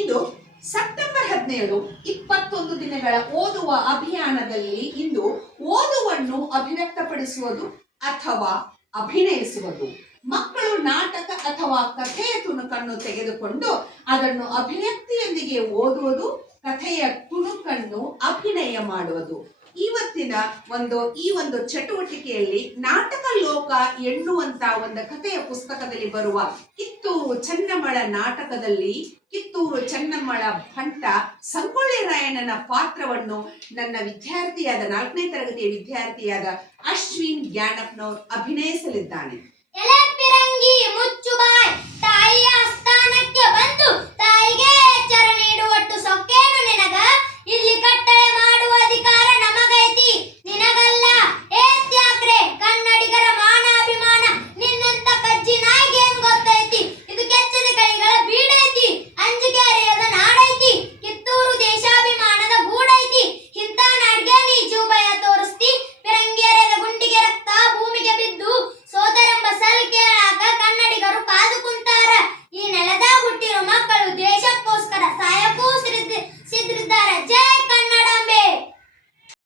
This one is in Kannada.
ಇಂದು ಸೆಪ್ಟೆಂಬರ್ 17 21 ದಿನಗಳ ಓದುವ ಅಭಿಯಾನದಲ್ಲಿ ಇಂದು ಓದುವನ್ನು ಅಭಿವ್ಯಕ್ತಪಡಿಸುವುದು ಅಥವಾ ಅಭಿನಯಿಸುವುದು. ಮಕ್ಕಳು ನಾಟಕ ಅಥವಾ ಕಥೆಯ ತುಣುಕನ್ನು ತೆಗೆದುಕೊಂಡು ಅದನ್ನು ಅಭಿವ್ಯಕ್ತಿಯೊಂದಿಗೆ ಓದುವುದು, ಕಥೆಯ ತುಣುಕನ್ನು ಅಭಿನಯ ಮಾಡುವುದು. ಇವತ್ತಿನ ಈ ಒಂದು ಚಟುವಟಿಕೆಯಲ್ಲಿ ನಾಟಕ ಲೋಕ ಎನ್ನುವಂತ ಒಂದು ಕಥೆಯ ಪುಸ್ತಕದಲ್ಲಿ ಬರುವ ಕಿತ್ತೂರು ಚೆನ್ನಮ್ಮಳ ನಾಟಕದಲ್ಲಿ ಕಿತ್ತೂರು ಚೆನ್ನಮ್ಮಳ ಭಂಟ ಸಂಗೊಳ್ಳಿ ರಾಯಣ್ಣನ ಪಾತ್ರವನ್ನು ನನ್ನ ವಿದ್ಯಾರ್ಥಿಯಾದ 4ನೇ ತರಗತಿಯ ವಿದ್ಯಾರ್ಥಿಯಾದ ಅಶ್ವಿನ್ ಗ್ಯಾನಪ್ನವರು ಅಭಿನಯಿಸಲಿದ್ದಾನೆ. ಎಲೆ ಪಿರಂಗಿ ಮುಚ್ಚು ಬಾಯ್, ತಾಯಿಯ ಸ್ಥಾನಕ್ಕೆ ಬಂದು